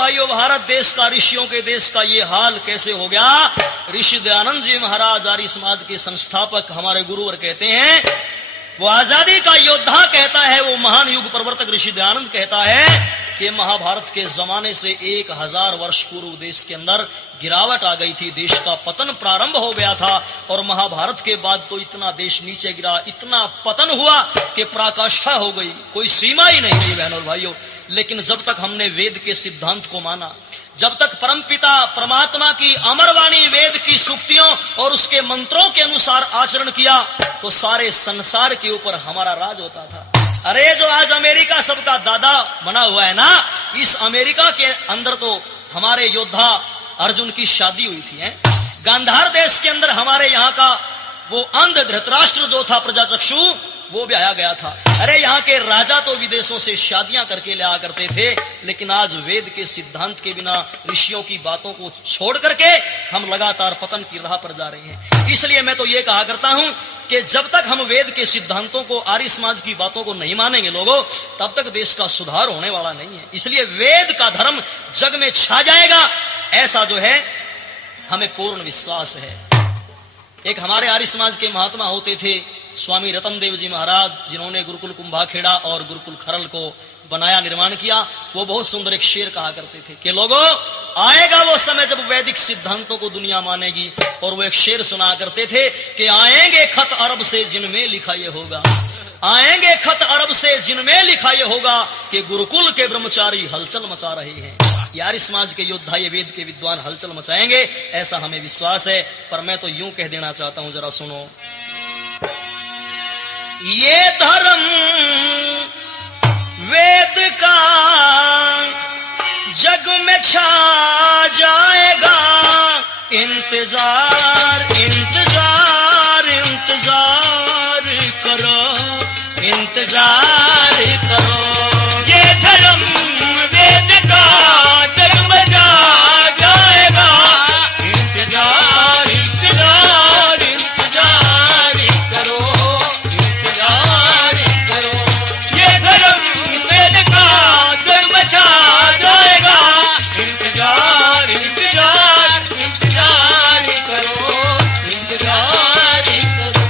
भाइयों, भारत देश का, ऋषियों के देश का ये हाल कैसे हो गया? ऋषि दयानंद जी महाराज आर्य समाज के संस्थापक, हमारे गुरुवर कहते हैं, वो आजादी का योद्धा कहता है, वो महान युग प्रवर्तक ऋषि दयानंद कहता है कि महाभारत के जमाने से 1000 वर्ष पूर्व देश के अंदर गिरावट आ गई थी, देश का पतन प्रारंभ हो गया था। और महाभारत के बाद तो इतना देश नीचे गिरा, इतना पतन हुआ कि पराकाष्ठा हो गई, कोई सीमा ही नहीं थी बहनों और भाइयों। लेकिन जब तक हमने वेद के सिद्धांत को माना, जब तक परमपिता परमात्मा की अमरवाणी वेद की सूक्तियों और उसके मंत्रों के अनुसार आचरण किया, तो सारे संसार के ऊपर हमारा राज होता था। अरे जो आज अमेरिका सबका दादा बना हुआ है ना, इस अमेरिका के अंदर तो हमारे योद्धा अर्जुन की शादी हुई थी। गांधार देश के अंदर हमारे यहाँ का वो अंध धृतराष्ट्र जो था प्रजाचक्षु, वो भी आया गया था। अरे यहाँ के राजा तो विदेशों से शादियां करके ले आया करते थे, लेकिन आज वेद के सिद्धांत के बिना, ऋषियों की बातों को छोड़ करके हम लगातार पतन की राह पर जा रहे हैं। इसलिए मैं तो ये कहा करता हूं कि जब तक हम वेद के सिद्धांतों को, आर्य समाज की बातों को नहीं मानेंगे लोगों, तब तक देश का सुधार होने वाला नहीं है। इसलिए वेद का धर्म जग में छा जाएगा, ऐसा जो है हमें पूर्ण विश्वास है। एक हमारे आर्य समाज के महात्मा होते थे स्वामी रतनदेव जी महाराज, जिन्होंने गुरुकुल कुंभाखेड़ा और गुरुकुल खरल को बनाया, निर्माण किया। वो बहुत सुंदर एक शेर कहा करते थे कि लोगों, आएगा वो समय जब वैदिक सिद्धांतों को दुनिया मानेगी। और वो एक शेर सुना करते थे कि आएंगे खत अरब से जिनमें लिखा ये होगा, आएंगे खत अरब से जिनमें लिखा ये होगा कि गुरुकुल के ब्रह्मचारी हलचल मचा रहे हैं। यार समाज के योद्धा, ये वेद के विद्वान हलचल मचाएंगे, ऐसा हमें विश्वास है। पर मैं तो यूं कह देना चाहता हूं, जरा सुनो, ये धर्म वेद का जग में छा जाएगा। इंतजार इंतजार इंतजार करो, इंतजार करो, ये धर्म वेद का जग में छा जाएगा। इंतजार इंतजार इंतजार करो, इंतजार करो, ये धर्म वेद का जग में छा जाएगा। इंतजार इंतजार इंतजार करो, इंतजार करो।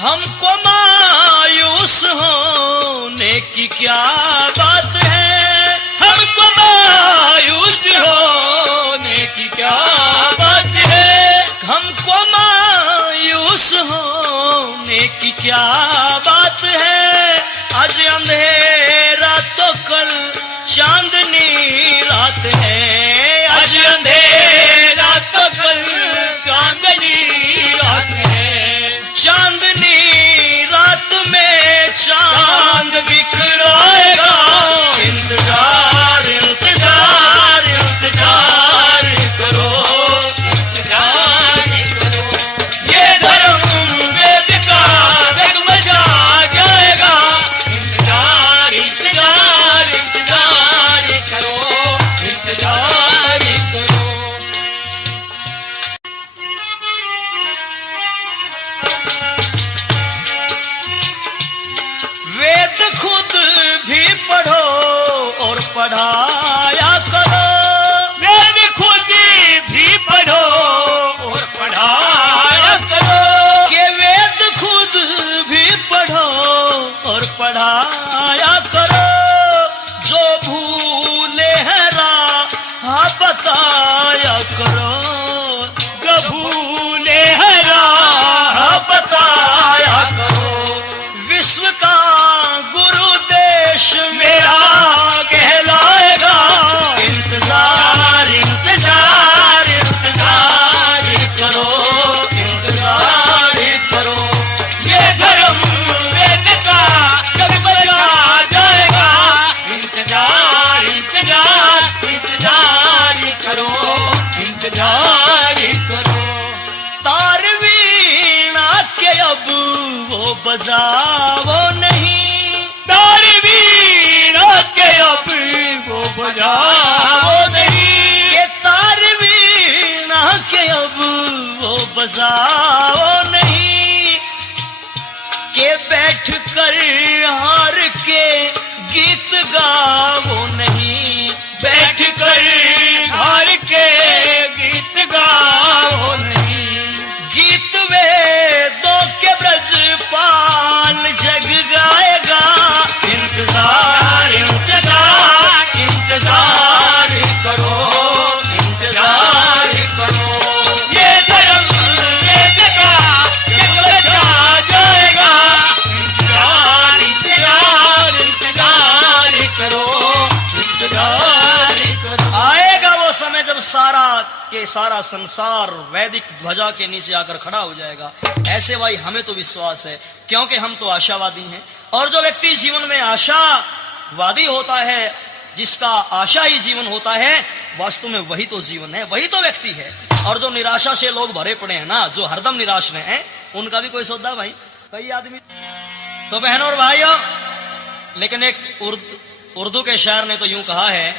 हमको मायूस होने की क्या बात है, हमको मायूस होने की क्या बात है, हमको मायूस होने की क्या बात है। आज अंधेरा तो कल चांदनी रात है, आज अंधेरा तो कल चांदनी रात है। चांदनी रात में चांद बिखराएगा। इंतजार इंतजार इंतजार करो, इंतजार करो, ये धर्म वेद का जग में छा जाएगा। इंतजार इंतजार इंतजार करो, इंतजार करो। वेद खुद भी पढ़ो और पढ़ाया करो, वेद खुद भी पढ़ो और पढ़ाया करो, कि वेद खुद भी पढ़ो और पढ़ाया करो। जो भूले हैं राह बताया करो, जो भूले हैं राह बताया करो। विश्व का गुरु देश मेरा कहलाएगा। इंतजार इंतजार इंतजार करो, इंतजार करो, ये धर्म वेद का जग में छा जाएगा। इंतजार इंतजार इंतजार करो, इंतजार करो। तार वीणा के अब वो बजाओ नहीं, तार वीणा के अब वो बजाओ नहीं, के तार वीणा के अब वो बजाओ नहीं, के बैठ कर हार के गीत गाओ नहीं, बैठ करी घर के गीत गाओ नहीं। गीत वेदों के ब्रजपाल जग गाएगा। इंतजार इंतजार इंतजार करो, इंतजार करो। ये धर्म ये जगह जग बचा जाएगा। इंतजार इंतजार इंतजार करो, इंतजार करो। आएगा वो समय जब सारा के सारा संसार वैदिक ध्वजा के नीचे आकर खड़ा हो जाएगा। ऐसे भाई हमें तो विश्वास है, क्योंकि हम तो आशावादी हैं। और जो व्यक्ति जीवन में आशावादी होता है, जिसका आशा ही जीवन होता है, वास्तव में वही तो जीवन है, वही तो व्यक्ति है। और जो निराशा से लोग भरे पड़े हैं ना, जो हरदम निराश में हैं, उनका भी कोई सौदा भाई, कई आदमी। तो बहनों और भाइयों, लेकिन एक उर्दू के शायर ने तो यूं कहा है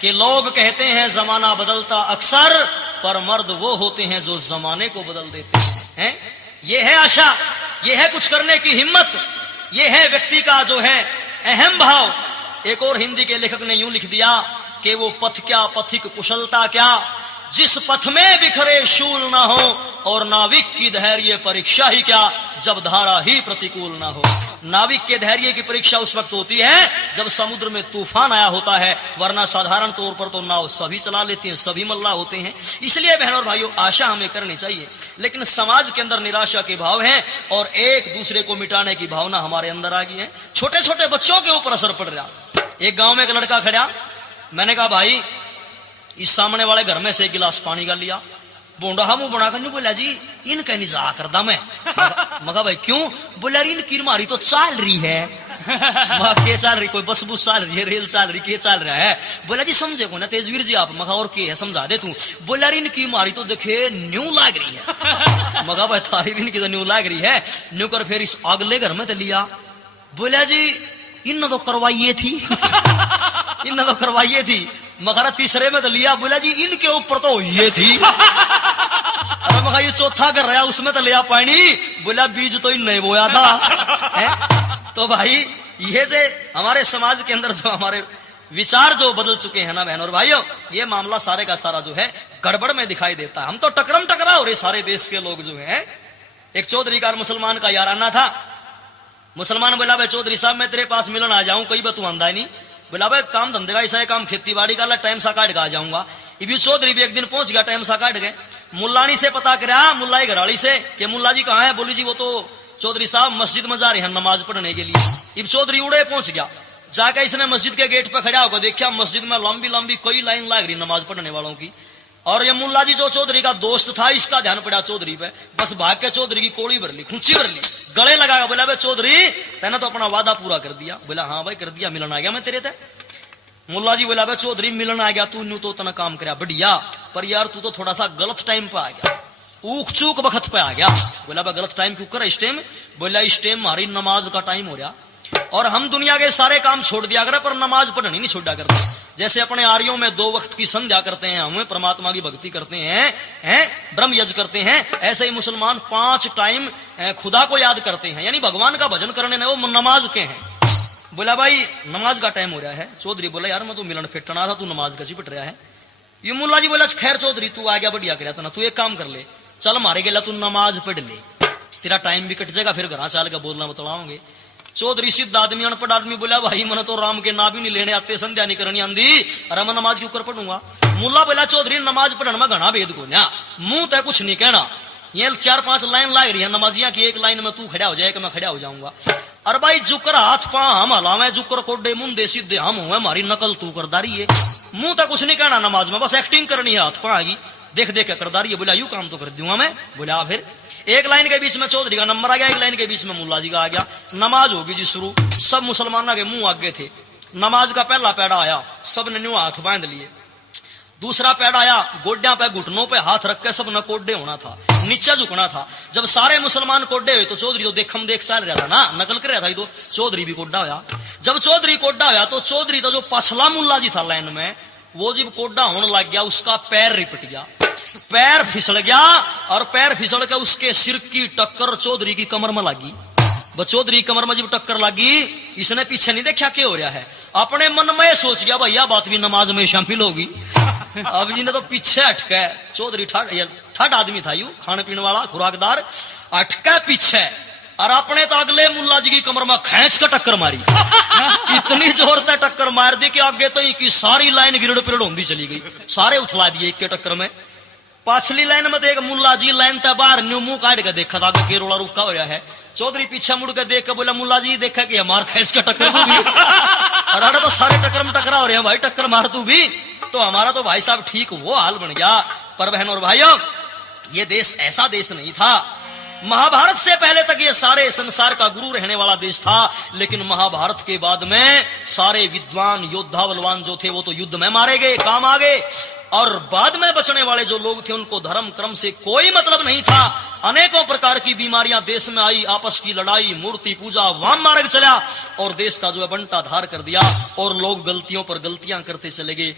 कि लोग कहते हैं जमाना बदलता अक्सर, पर मर्द वो होते हैं जो जमाने को बदल देते हैं। ये है आशा, ये है कुछ करने की हिम्मत, ये है व्यक्ति का जो है अहम भाव। एक और हिंदी के लेखक ने यूं लिख दिया कि वो पथ क्या पथिक कुशलता क्या, जिस पथ में बिखरे शूल ना हो, और नाविक की धैर्य परीक्षा ही क्या, जब धारा ही प्रतिकूल ना हो। नाविक के धैर्य की परीक्षा उस वक्त होती है जब समुद्र में तूफान आया होता है, वरना साधारण तौर पर तो नाव सभी चला लेते हैं, सभी मल्ला होते हैं। इसलिए बहनों और भाइयों, आशा हमें करनी चाहिए, लेकिन समाज के अंदर निराशा के भाव हैं और एक दूसरे को मिटाने की भावना हमारे अंदर आ गई है। छोटे छोटे बच्चों के ऊपर असर पड़ रहा। एक गांव में एक लड़का खड़ा, मैंने कहा भाई इस सामने वाले घर में से एक गिलास पानी का लिया। बोंडा हम बना कर नहीं बोला जी इन कहनी जा करदा मैं। मगा भाई क्यों? बोला इनकी मारी तो चाल रही है। के चाल रही, कोई बस बुस चाल रही है, रेल चाल रही, के चाल रहा है। बोला जी समझे को ना तेजवीर जी आप। मगा और के है समझा दे तू। बोला इनकी मारी तो देखे न्यू लाग रही है। मगा भाई थारी इनकी तो न्यू लाग रही है। न्यू कर फिर इस अगले घर में तो लिया। बोला जी इन तो करवाइए थी। इन तो करवाइए थी। मगर तीसरे में तो लिया। बोला जी इनके ऊपर तो ये थी। अरे मगर ये चौथा कर रहा, उसमें तो लिया पानी। बोला बीज तो इन नहीं बोया था। है? तो भाई ये से हमारे समाज के अंदर जो हमारे विचार जो बदल चुके हैं ना बहनों और भाइयों, ये मामला सारे का सारा जो है गड़बड़ में दिखाई देता है। हम तो टकरम टकरा हो रहे सारे देश के लोग जो है। एक चौधरी का मुसलमान का याराना था। मुसलमान बोला भाई चौधरी साहब मैं तेरे पास मिलन आ जाऊं, कई बतू आंदा नहीं। बोला भाई काम धंधे का ऐसा है, काम खेती बाड़ी का टाइम सा काट आ जाऊंगा। इबी चौधरी भी एक दिन पहुंच गया, टाइम सा काट गए। मुल्लानी से पता करा, मुल्ला घराड़ी से कि मुल्ला जी कहाँ है। बोली जी वो तो चौधरी साहब मस्जिद में जा रहे हैं नमाज पढ़ने के लिए। इब चौधरी उड़े पहुंच गया। जाकर इसने मस्जिद के गेट पर खड़ा होकर देखा मस्जिद में लंबी लंबी कई लाइन लग रही नमाज पढ़ने वालों की। और ये मुल्ला जी जो चौधरी का दोस्त था, इसका ध्यान पड़ा चौधरी पे। बस भाग के चौधरी की कोड़ी भर ली, खुंची भर ली, गले लगा। बोला भाई चौधरी तेने तो अपना वादा पूरा कर दिया। बोला हाँ भाई कर दिया, मिलन आ गया मैं तेरे ते। मुल्ला जी बोला भाई चौधरी मिलन आ गया, तू न्यू तो तना काम कराया बढ़िया, पर यार तू तो थोड़ा सा गलत टाइम पे आ गया, ऊख चूक वक्त पे आ गया। बोला भाई गलत टाइम क्यों कर इस टाइम? बोला इस टाइम हमारी नमाज का टाइम हो रहा और हम दुनिया के सारे काम छोड़ दिया करे पर नमाज पढ़नी नहीं छोड़ा करते। जैसे अपने आर्यों में 2 वक्त की संध्या करते हैं, हमें परमात्मा की भक्ति करते हैं, ब्रह्म यज्ञ करते हैं, ऐसे ही मुसलमान 5 टाइम खुदा को याद करते हैं, यानी भगवान का भजन करने में वो नमाज के हैं। बोला भाई नमाज का टाइम हो रहा है। चौधरी बोला यार मैं तो मिलन फिटना था, तू नमाज का पिट रहा है। ये मुल्ला जी बोला खैर चौधरी तू आ गया बढ़िया कर ना, तू एक काम कर ले, चल मारे गेला तू नमाज पढ़ ले, तेरा टाइम भी कट जाएगा, फिर घर चाल का बोलना बतलाओगे। चौधरी सिद्ध आदमी अनपढ़ आदमी बोला भाई मन तो राम के ना भी नहीं लेने आते, संध्या नहीं करनी आंदी, अरे मैं नमाज क्यों कर पढ़ूंगा। मुल्ला बोला चौधरी नमाज पढ़ने में घना भेद को ना, मुंह तय कुछ नहीं कहना, ये 4-5 लाइन लाग रही है नमाजिया की, एक लाइन में तू खड़ा हो जाए कि मैं खड़ा हो जाऊंगा। अरे भाई जुकर हाथ पा हम हलावे, जुकर कोडे मुंडे सीधे हम हुए, हमारी नकल तू करदारी है। मुंह तक कुछ नहीं कहना नमाज में, बस एक्टिंग करनी है, हाथ पा आगी देख देख कर करदारी है। बोला यूं काम तो कर दूंगा मैं। बोला फिर एक लाइन के बीच में चौधरी का नंबर आ गया, एक लाइन के बीच में मुल्ला जी का आ गया। नमाज होगी जी शुरू, सब मुसलमानों के मुंह आगे थे। नमाज का पहला पैड़ा आया, सब ने न्यू हाथ बांध लिए। दूसरा पैड़ा आया, गोड्या पे घुटनों पे हाथ रख के सब न कोड्डे होना था, नीचे झुकना था। जब सारे मुसलमान कोड्डे हुए तो चौधरी तो देखम देख चल रहा था ना, नकल कर रहा था, तो चौधरी भी कोड्डा होया। जब चौधरी कोड्डा होया तो चौधरी तो जो पछला मुल्ला जी था लाइन में, वो जब कोड्डा होने लग गया उसका पैर रिपट गया, पैर फिसल गया, और पैर फिसल के उसके सिर की टक्कर चौधरी की कमर में लगी। चौधरी कमर में जब टक्कर लगी, इसने पीछे नहीं देखा क्या हो रहा है, अपने मन में सोच गया भैया बात भी नमाज में शामिल होगी। अब जी ने तो पीछे अटका, चौधरी ठट आदमी था यू, खाने पीने वाला खुराकदार, अटका पीछे और अपने तो अगले मुल्ला जी की कमर में खींच कर टक्कर मारी। इतनी जोर से टक्कर मार दी कि आगे तो की सारी लाइन गिरड़ पिरड़ होती चली गई, सारे उछला दिए एक के टक्कर में। पाछली लाइन में देख मुल्ला जी लाइन तक बाहर न्यू मुंह काट के देखा था कि रोला रुका हो है। चौधरी पीछे मुड़ के देख के बोला मुल्ला जी देखा कि हमार खींच के टक्कर भी अरे तो सारे टक्कर में टकरा हो रहे हैं भाई, टक्कर मार तू भी। तो हमारा तो भाई साहब ठीक वो हाल बन गया। पर बहन और भाइयों, ये देश ऐसा देश नहीं था। महाभारत से पहले तक ये सारे संसार का गुरु रहने वाला देश था, लेकिन महाभारत के बाद में सारे विद्वान योद्धा बलवान जो थे वो तो युद्ध में मारे गए, काम आ गए। और बाद में बचने वाले जो लोग थे उनको धर्म क्रम से कोई मतलब नहीं था। अनेकों प्रकार की बीमारियां देश में आई, आपस की लड़ाई, मूर्ति पूजा, वाम मार्ग चला और देश का जो है बंटा धार कर दिया और लोग गलतियों पर गलतियां करते चले गए।